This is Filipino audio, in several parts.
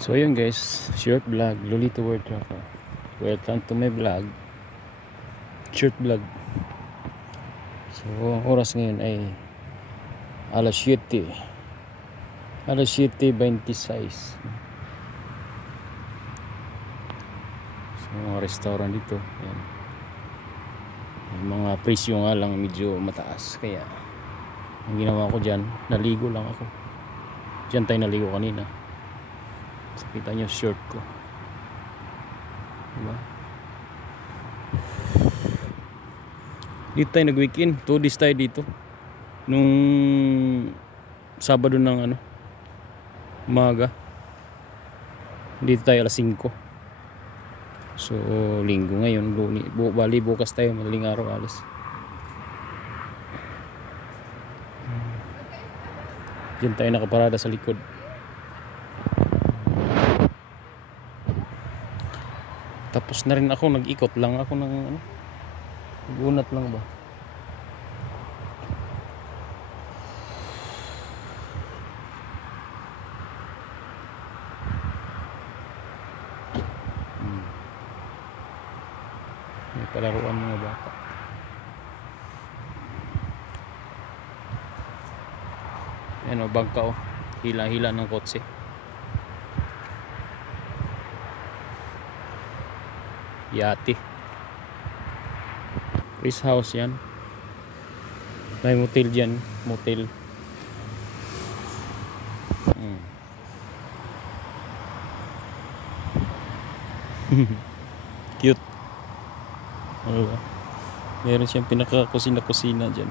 So yun guys, short vlog, Lolito World Tracker. Welcome to my vlog, short vlog. So ang oras ngayon ay alas 7, alas 7:26. So mga restaurant dito, yan. May mga presyo nga lang medyo mataas, kaya ang ginawa ko dyan, naligo lang ako. Dyan tayo naligo kanina. So, kita nyo short ko, diba? Dito tayo nag-weekend, 2 days tayo dito. Nung Sabado ng umaga, dito tayo alas 5. So linggo ngayon, bali bukas tayo, madaling araw alas. Diyan tayo nakaparada sa likod. Tapos na rin ako, nag-ikot lang ako ng nag-unat lang ba. May palaruan mga bata. Ayan o, bangka o, hila-hila ng kotse. Yati Rest house yan. May motel dyan, motel. Cute. Diba? Meron siyang pinaka-kusina-kusina dyan.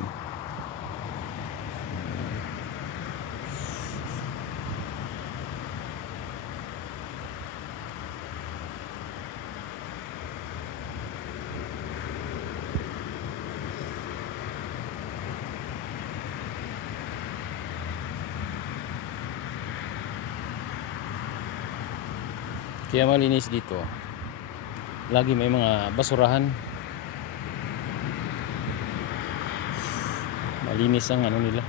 Kaya malinis dito. Lagi may mga basurahan. Malinis ang nila.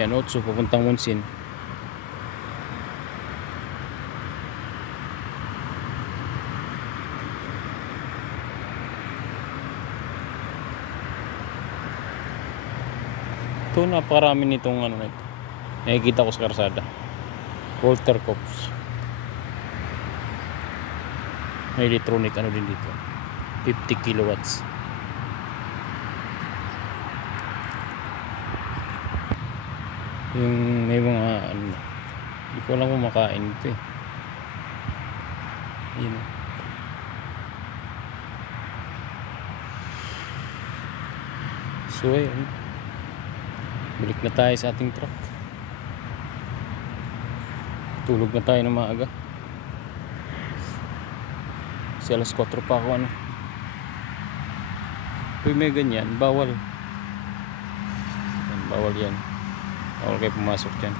Yan, Otso, papuntang Munsin. Ito, napakarami nitong na ito. Nakikita ko sa karsada. Walter Cops. May electronic din dito. 50 kilowatts. Yung may mga hindi ko lang kumakain ito eh. Yun. So ayun, balik na tayo sa ating truck. Tulog na tayo ng maaga. Kasi alas 4 pa ako Uy, may ganyan, bawal. Bawal yan. Bawal kayo pumasok dyan.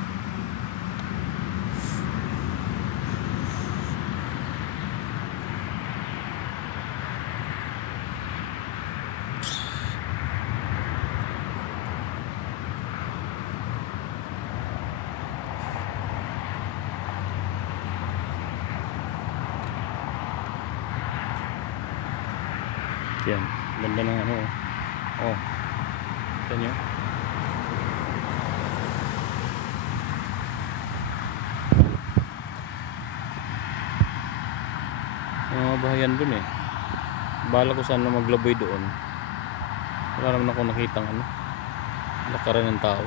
Yan, ganda ng oh, yan yun. Mga bahayan dun eh. Bahala ko saan na maglaboy doon. Wala naman ako nakitang lakaran ng tao.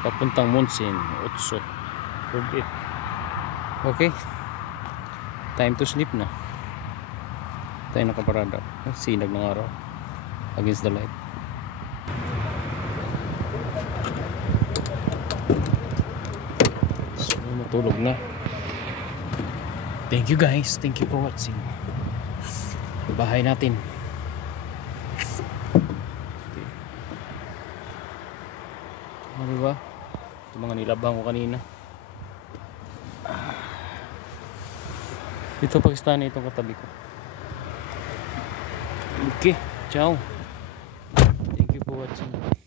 Papuntang Munsin, Otso. Okay, time to sleep na. Tayo nakaparada. Sinag ng araw against the light. So matulog na. Thank you guys, thank you for watching. Bahay natin. Diba? Ito mga nilabang ko kanina. Ito Pakistani itong katabi ko. Okay, ciao. Thank you for watching.